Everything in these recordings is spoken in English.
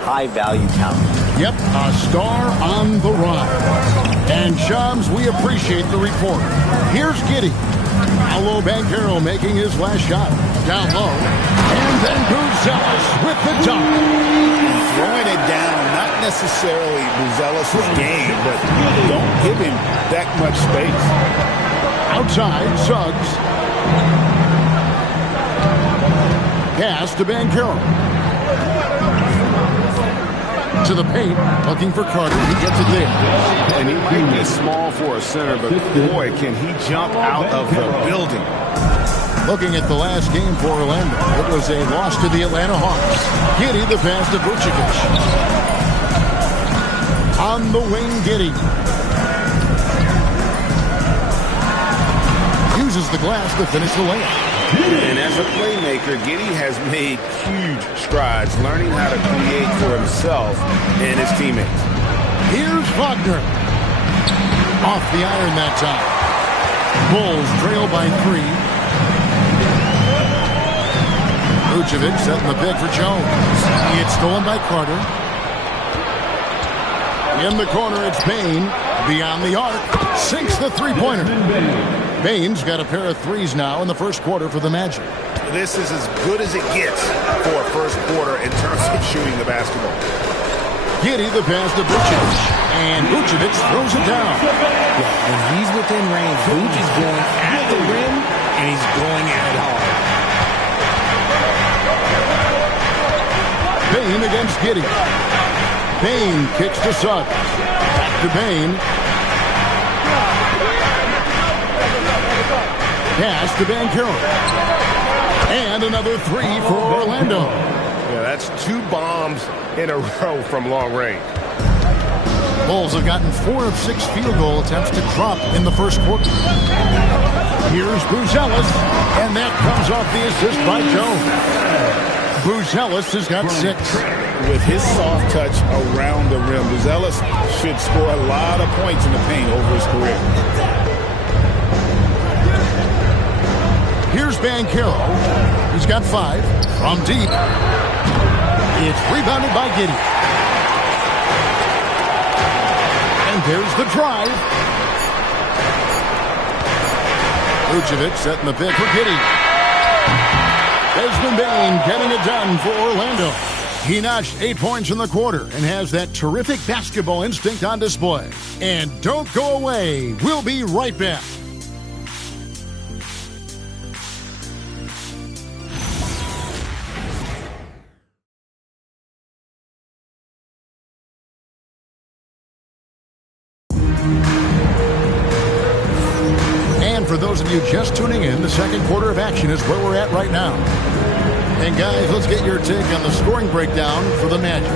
high-value talent. Yep, a star on the rise. And, Shams, we appreciate the report. Here's Giddey. Paolo Banchero making his last shot. Down low. And then Buzelis with the dunk. Throwing it down, not necessarily Buzelis' game, but don't give him that much space. Outside, Suggs. Pass to Banchero. To the paint, looking for Carter. He gets it there. And he might be small for a center, but boy, can he jump out of the building. Looking at the last game for Orlando, it was a loss to the Atlanta Hawks. Giddey, the pass to Vucevic. On the wing, Giddey. Uses the glass to finish the layup. And as a playmaker, Giddey has made huge strides, learning how to create for himself and his teammates. Here's Wagner. Off the iron that time. Bulls trail by 3. Vucevic setting the pick for Jones. It's stolen by Carter. In the corner, it's Bane. Beyond the arc. Sinks the three-pointer. Bane's got a pair of threes now in the first quarter for the Magic. This is as good as it gets for a first quarter in terms of shooting the basketball. Giddey, the pass to Vucevic. And Vucevic throws it down. Yeah, when he's within range, Vucevic is going at the rim, and he's going at it hard. Bane against Giddey. Bane kicks to Suggs. Back to Bane. Pass to Banchero. And another three for Orlando. Yeah, that's 2 bombs in a row from long range. Bulls have gotten 4 of 6 field goal attempts to drop in the first quarter. Here's Buzelis, and that comes off the assist by Jones. Buzelis has got 6. With his soft touch around the rim, Buzelis should score a lot of points in the paint over his career. Here's Banchero. He's got 5 from deep. It's rebounded by Giddey. And there's the drive. Vucevic setting the pick for Giddey. Desmond Bane getting it done for Orlando. He notched 8 points in the quarter and has that terrific basketball instinct on display. And don't go away. We'll be right back. For those of you just tuning in, the second quarter of action is where we're at right now. And guys, let's get your take on the scoring breakdown for the Magic.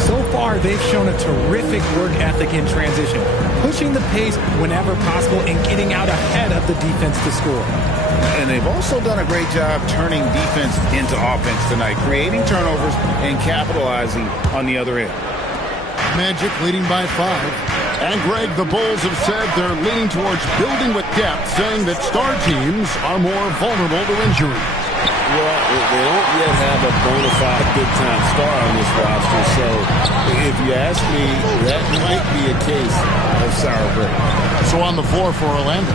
So far, they've shown a terrific work ethic in transition, pushing the pace whenever possible and getting out ahead of the defense to score. And they've also done a great job turning defense into offense tonight, creating turnovers and capitalizing on the other end. Magic leading by 5. And, Greg, the Bulls have said they're leaning towards building with depth, saying that star teams are more vulnerable to injury. Well, they don't yet have a bona fide big-time star on this roster, so if you ask me, that might be a case of sour grapes. So on the floor for Orlando,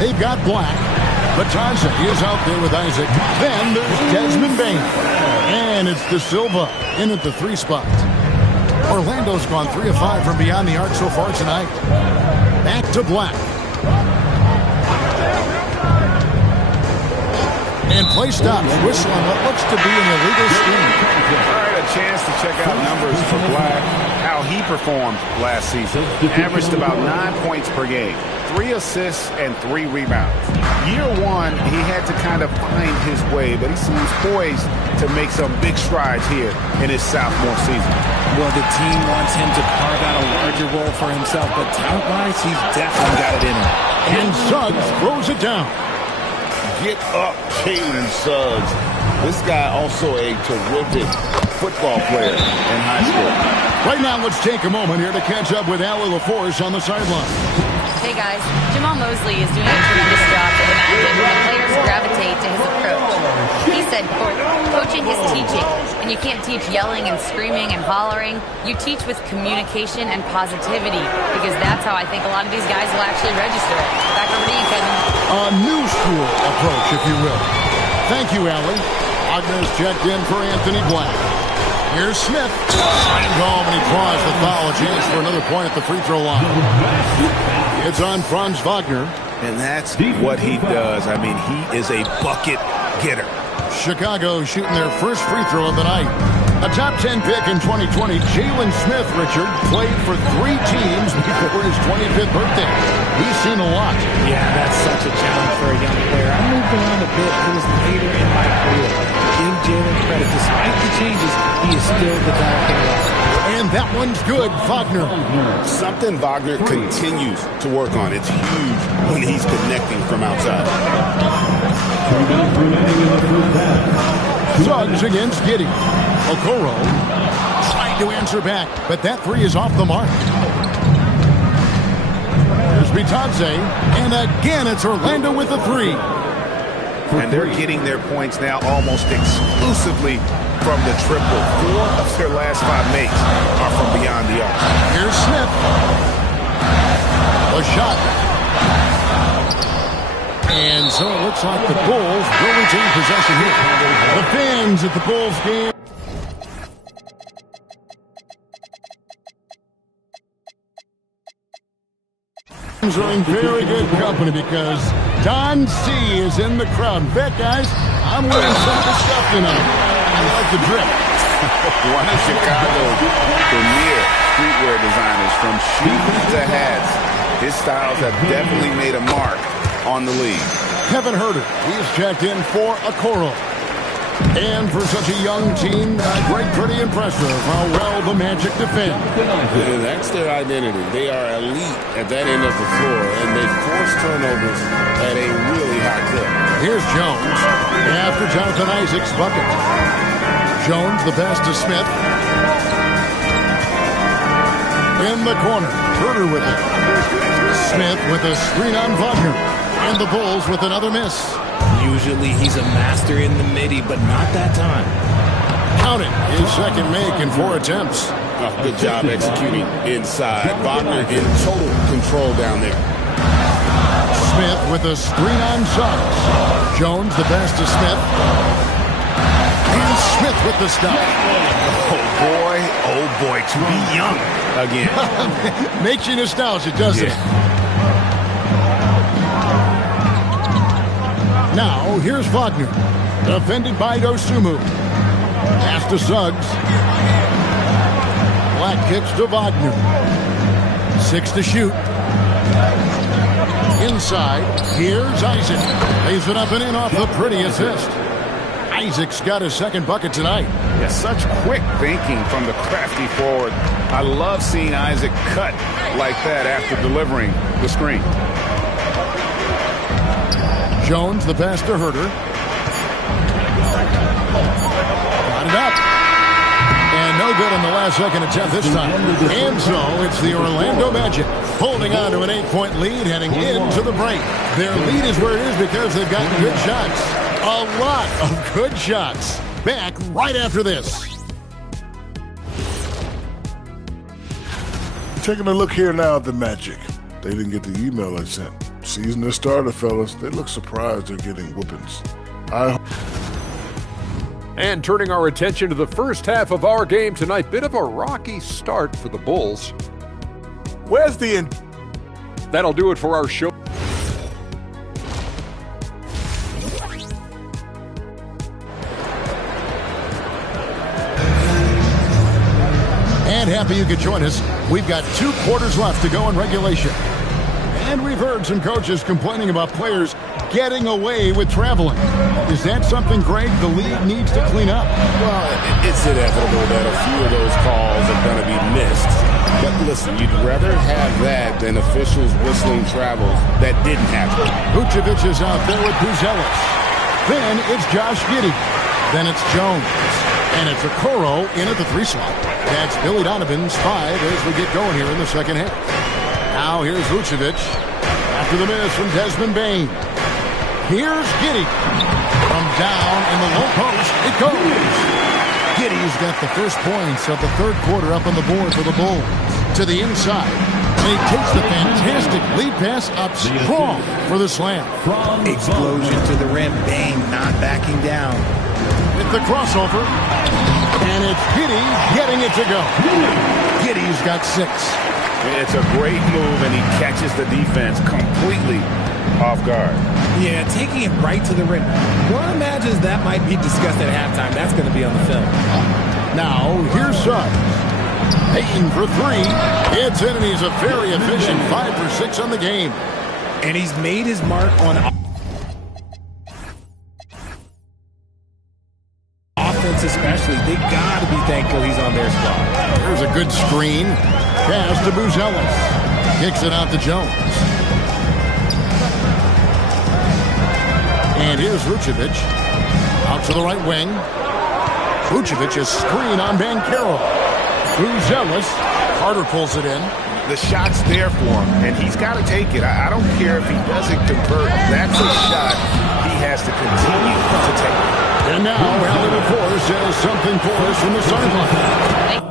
they've got Black. Batanza is out there with Isaac. Then there's Desmond Bane. And it's De Silva in at the 3 spot. Orlando's gone 3 of 5 from beyond the arc so far tonight. Back to Black. And play stops, whistling what looks to be an illegal screen. All right, a chance to check out numbers for Black, how he performed last season. Averaged about 9 points per game, 3 assists and 3 rebounds. Year 1, he had to kind of find his way, but he seems poised to make some big strides here in his sophomore season. Well, the team wants him to carve out a larger role for himself, but talent-wise, he's definitely got it in him. And Suggs throws it down. Get up, Jalen Suggs. This guy also a terrific football player in high school. Right now, let's take a moment here to catch up with Allie LaForce on the sideline. Hey guys, Jamal Mosley is doing a tremendous job for the Magic, and the players gravitate to his approach. He said, quote, coaching is teaching, and And you can't teach yelling and screaming and hollering. You teach with communication and positivity, because that's how I think a lot of these guys will actually register it. Back over to you, Kevin. A new school approach, if you will. Thank you, Allie. Wagner's checked in for Anthony Black. Here's Smith. Line home, and he draws the foul. A chance for another point at the free throw line. It's on Franz Wagner. And that's what he does. I mean, he is a bucket getter. Chicago shooting their first free throw of the night. A top 10 pick in 2020, Jalen Smith, Richard, played for 3 teams before his 25th birthday. He's seen a lot. Yeah, that's such a challenge for a young player. I moved around a bit. It was later in my career. Give Jalen credit. Despite the changes, he is still developing well. And that one's good, Wagner. Something Wagner continues to work on. It's huge when he's connecting from outside. Suggs against Giddey. Okoro trying to answer back, but that three is off the mark. Here's Bitadze, and again it's Orlando with the three. And they're getting their points now almost exclusively from the triple. 4 of their last 5 makes are from beyond the arc. Here's Smith. A shot. And so it looks like the Bulls will retain possession here. The fans at the Bulls game are in very good company because Don C is in the crowd. In fact, guys, I'm wearing some of the stuff tonight. I like the drip. One of Chicago's premier streetwear designers, from shoes to hats. His styles have definitely made a mark on the league. Kevin Huerter, he's checked in for Okoro. And for such a young team, pretty impressive how well the Magic defend. That's their identity. They are elite at that end of the floor, and they force turnovers at a really high clip. Here's Jones after Jonathan Isaac's bucket. Jones, the pass to Smith. In the corner, Huerter with it. Smith with a screen on Wagner. And the Bulls with another miss. Usually he's a master in the midi, but not that time. Count it. His second make in 4 attempts. Oh, good job executing inside. Wagner in total control down there. Smith with a screen on Suggs. Jones the pass to Smith. And Smith with the stop. Oh boy, to be young again. Makes you nostalgic, doesn't it? Now, here's Wagner. Defended by Dosunmu. Pass to Suggs. Black kicks to Wagner. 6 to shoot. Inside, here's Isaac. Lays it up and in off the pretty assist. Isaac's got his second bucket tonight. Yeah, such quick thinking from the crafty forward. I love seeing Isaac cut like that after delivering the screen. Jones, the pass to Huerter. Got it up. And no good on the last second attempt this time. And so it's the Orlando Magic holding on to an 8-point lead heading into the break. Their lead is where it is because they've gotten good shots. A lot of good shots. Back right after this. Taking a look here now at the Magic. They didn't get the email I sent. Season is started, fellas. They look surprised they're getting whoopings. And turning our attention to the first half of our game tonight, bit of a rocky start for the Bulls. Where's the end? That'll do it for our show. And happy you could join us. We've got 2 quarters left to go in regulation. And we've heard some coaches complaining about players getting away with traveling. Is that something, Greg, the league needs to clean up? Well, it's inevitable that a few of those calls are going to be missed. But listen, you'd rather have that than officials whistling travels that didn't happen. Vucevic is out there with Buzelis. Then it's Josh Giddey. Then it's Jones. And it's Okoro in at the 3 slot. That's Billy Donovan's 5 as we get going here in the second half. Now here's Vucevic after the miss from Desmond Bane. Here's Giddey. From down in the low post, it goes. Giddey's got the first points of the third quarter up on the board for the Bulls. To the inside. And he takes the fantastic lead pass up strong for the slam. Explosion to the rim. Bane not backing down. With the crossover. And it's Giddey getting it to go. Giddey's got 6. It's a great move, and he catches the defense completely off guard. Yeah, taking it right to the rim. One imagines that might be discussed at halftime. That's going to be on the film. Now, here's Suggs. Payton for 3. It's in, and he's a very efficient 5 for 6 on the game. And he's made his mark on offense especially. They got to be thankful he's on their squad. There's a good screen. Pass to Buzelis. Kicks it out to Jones. And here's Vucevic. Out to the right wing. Vucevic is screen on Banchero. Buzelis. Carter pulls it in. The shot's there for him, and he's got to take it. I don't care if he doesn't convert. That's a shot he has to continue to take. And now, Allen, of course, has something for us from the sideline.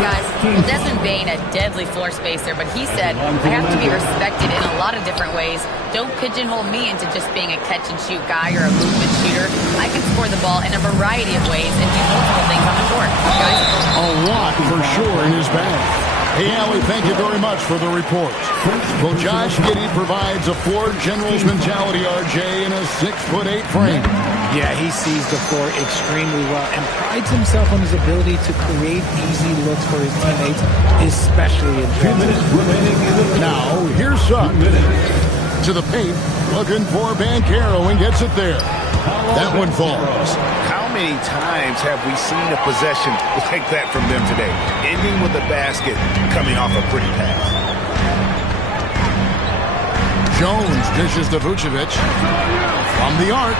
Guys, Desmond Bane, a deadly floor spacer, but he said, I have to be respected in a lot of different ways. Don't pigeonhole me into just being a catch-and-shoot guy or a movement shooter. I can score the ball in a variety of ways and do multiple things on the court. Guys? A lot for sure in his bag. Hey, Allie, thank you very much for the report. Well, Josh Giddey provides a floor general's mentality, RJ, in a 6'8" frame. Yeah, he sees the floor extremely well and prides himself on his ability to create easy looks for his teammates, especially in transition. Now, here's Suggs. To the paint, looking for Banchero and gets it there. That one falls. How many times have we seen a possession like that from them today? Ending with a basket, coming off a pretty pass. Jones dishes to Vucevic. From the arc.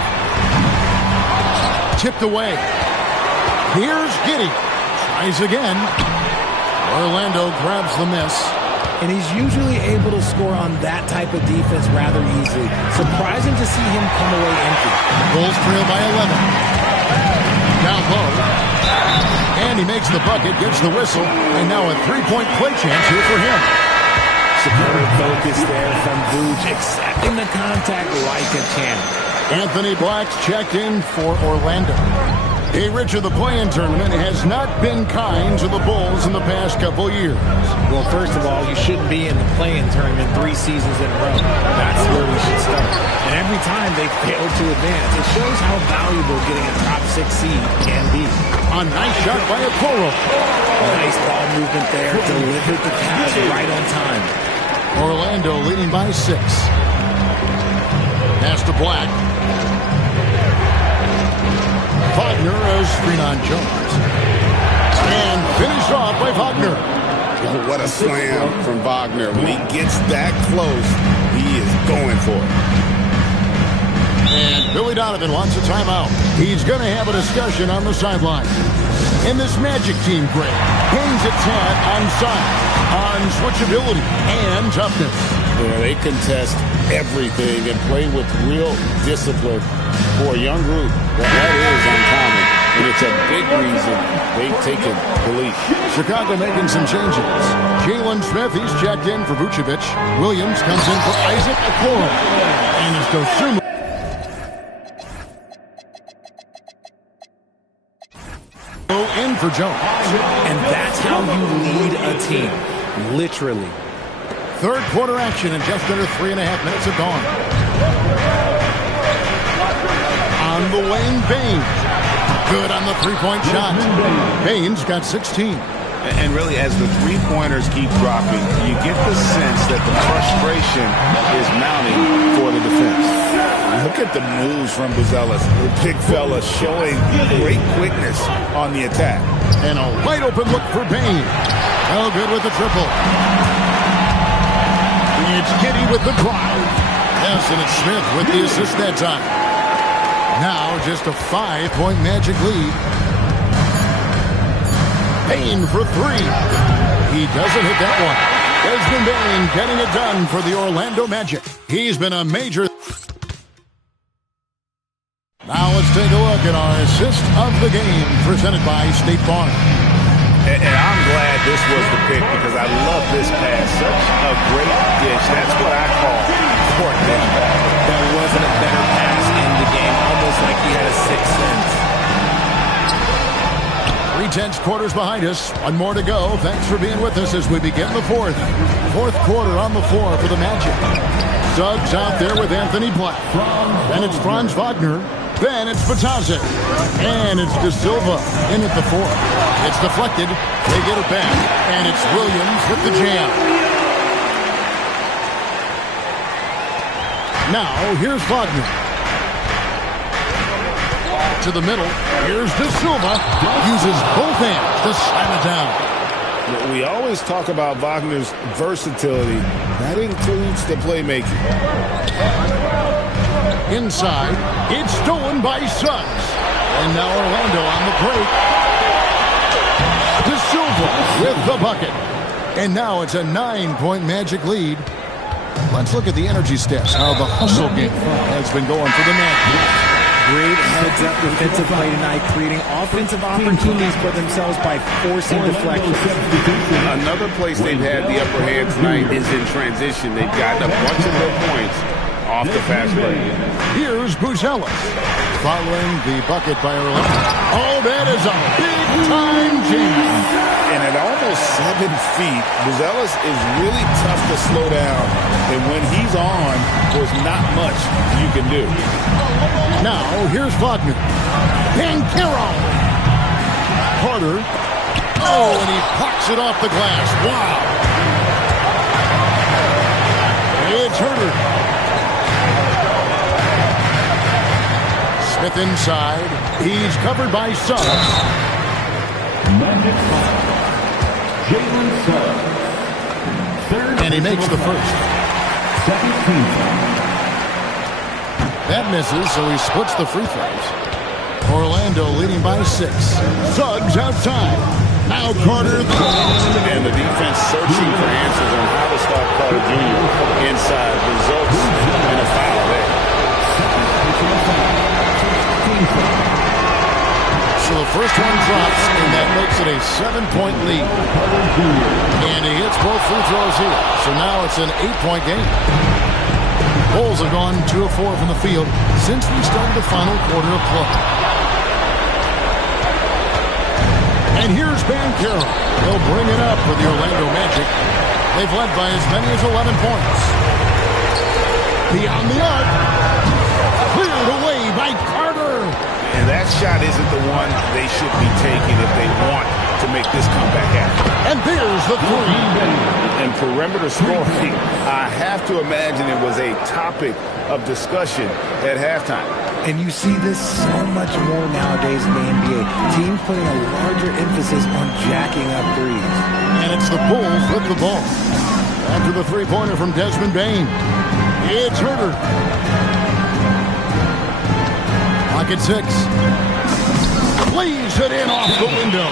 Tipped away. Here's Giddey. Tries again. Orlando grabs the miss. And he's usually able to score on that type of defense rather easily. Surprising to see him come away empty. Bulls trail by 11. Down low. And he makes the bucket, gets the whistle, and now a three-point play chance here for him. Superb focus there from Vooch, accepting the contact like a champ. Anthony Black's checked in for Orlando. Hey, Richard, the play-in tournament has not been kind to the Bulls in the past couple years. Well, first of all, you shouldn't be in the play-in tournament 3 seasons in a row. That's where we should start. And every time they fail to advance, it shows how valuable getting a top 6 seed can be. A nice shot by Okoro. Nice ball movement there. Delivered the pass right on time. Orlando leading by 6. Pass to Black. Wagner is screen on Jones. And finished off by Wagner. Oh, what a slam from Wagner. When he gets that close, he is going for it. And Billy Donovan wants a timeout. He's going to have a discussion on the sideline. And this Magic team, Greg, hangs its hat on size, on switchability, and toughness. Yeah, they contest everything and play with real discipline for a young group. That is uncommon, and it's a big reason they've taken the lead. Chicago making some changes. Jalen Smith, he's checked in for Vucevic. Williams comes in for Isaac Okoro. And it's Dosunmu. In for Jones. And that's how you lead a team. Literally. Third quarter action and just under 3.5 minutes have gone. On the wing, Bane. Good on the three-point shot. Bane's got 16. And really, as the three-pointers keep dropping, you get the sense that the frustration is mounting for the defense. Look at the moves from Buzelis. The big fella showing great quickness on the attack. And a wide open look for Bane. Well, good with the triple. It's Giddey with the drive. Yes, and it's Smith with the assist that time. Now just a 5-point Magic lead. Bane for 3. He doesn't hit that one. Desmond Bane getting it done for the Orlando Magic. He's been a major Now let's take a look at our assist of the game presented by State Farm. And I'm glad this was the pick because I love this pass. Such a great dish. That's what I call court dish pass. There wasn't a better pass in the game, almost like he had a sixth sense. 3 quarters behind us. One more to go. Thanks for being with us as we begin the fourth. Fourth quarter on the floor for the Magic. Suggs out there with Anthony Black. Then it's Franz Wagner. Then it's Bataze. And it's De Silva in at the 4. It's deflected. They get it back. And it's Williams with the jam. Now, here's Wagner. To the middle. Here's De Silva. Uses both hands to slam it down. We always talk about Wagner's versatility. That includes the playmaking. Inside, it's stolen by Suggs. And now Orlando on the break. De Silva with the bucket. And now it's a 9-point Magic lead. Let's look at the energy stats, how the hustle game has been going for the Magic. Great heads-up defensive play tonight, creating offensive opportunities for themselves by forcing deflections. Another place they've had the upper hand tonight is in transition. They've gotten a bunch of their points off the fast break. Here's Buzelis following the bucket by Orlando. Oh, that is a big-time jam. And at almost 7 feet, Buzelis is really tough to slow down. And when he's on, there's not much you can do. Now, here's Wagner. Banchero. Carter. Oh, and he pucks it off the glass. Wow. It's Herter. Smith inside. He's covered by Suggs. Magic foul. Jalen Suggs. And he makes the first. Second team foul. That misses, so he splits the free throws. Orlando leading by 6. Suggs outside. Now Carter. And the defense searching for answers on how to stop Carter Jr. inside. Results in a foul there. So the first one drops, and that makes it a 7-point lead. And he hits both free throws here. So now it's an 8-point game. Bulls have gone 2 of 4 from the field since we started the final quarter of play. And here's Banchero. They'll bring it up for the Orlando Magic. They've led by as many as 11 points. Beyond the arc. Cleared away by Carter. And that shot isn't the one they should be taking if they want to make this comeback happen. And there's the 3. And perimeter scoring, I have to imagine it was a topic of discussion at halftime. And you see this so much more nowadays in the NBA. Teams putting a larger emphasis on jacking up threes. And it's the Bulls with the ball. After the three-pointer from Desmond Bane. It's Herter. Pocket 6. Plays it in off the window.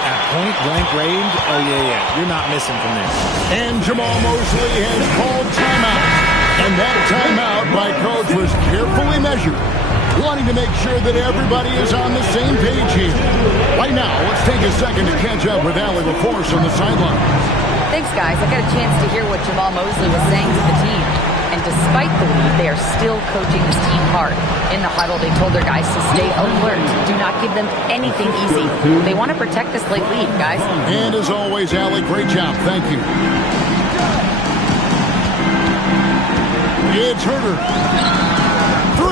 At point-blank range, oh, yeah. You're not missing from this. And Jamal Mosley has called timeout. And that timeout by coach was carefully measured, wanting to make sure that everybody is on the same page here. Right now, let's take a second to catch up with Allie LaForce on the sideline. Thanks, guys. I got a chance to hear what Jamal Mosley was saying to the team. And despite the lead, they are still coaching this team hard. In the huddle, they told their guys to stay alert. Do not give them anything easy. They want to protect this late lead, guys. And as always, Allie, great job. Thank you. It's Herter. 3.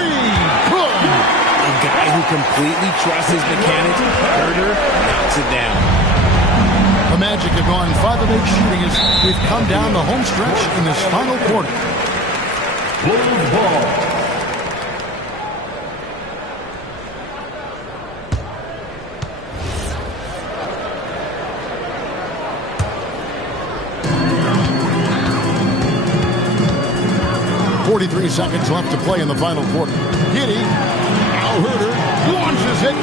Good. A guy who completely trusts his mechanics. Herter knocks it down. The Magic have gone 5 of 8 shooting as we've come down the home stretch in this final quarter. Bulls ball. .43 seconds left to play in the final quarter. Giddey, now Herter launches it,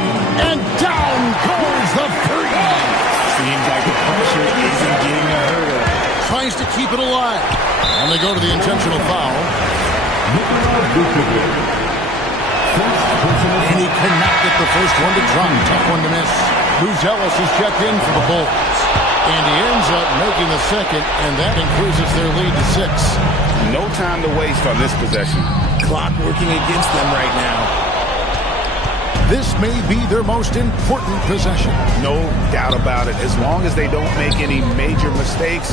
and down goes the 3. Seems like the pressure isn't getting to Herter. Tries to keep it alive. And they go to the intentional foul. And he connected the first one to drop. Tough one to miss. Lou Ellis is checked in for the Bulls. And he ends up making the second, and that increases their lead to 6. No time to waste on this possession. Clock working against them right now. This may be their most important possession. No doubt about it. As long as they don't make any major mistakes,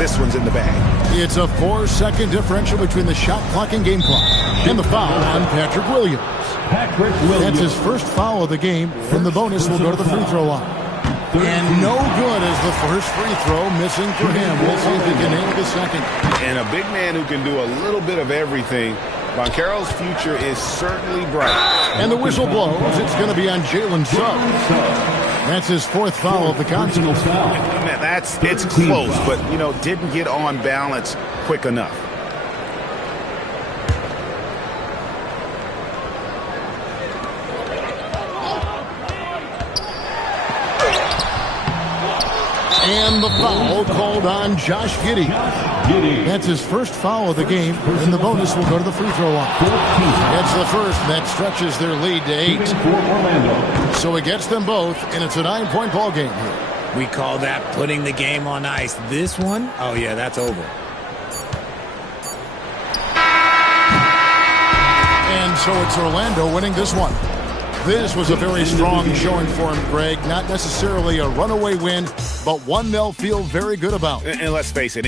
this one's in the bag. It's a 4-second differential between the shot clock and game clock. And the foul on Patrick Williams. Patrick Williams. That's his first foul of the game. From the bonus, will go to the free throw line. And no good as the first free throw missing for him. We'll see if he can nail the second. And a big man who can do a little bit of everything. Banchero's future is certainly bright. And the whistle blows. It's going to be on Jalen Suggs. That's his 4th foul of the contest. It's close, but, didn't get on balance quick enough. And the foul called on Josh Giddey. That's his first foul of the game, and the bonus will go to the free throw line. That's the first, and that stretches their lead to 8. So it gets them both, and it's a 9-point ball game here. We call that putting the game on ice. This one, oh yeah, that's over. And so it's Orlando winning this one. This was a very strong showing for him, Greg. Not necessarily a runaway win, but one they'll feel very good about. And let's face it,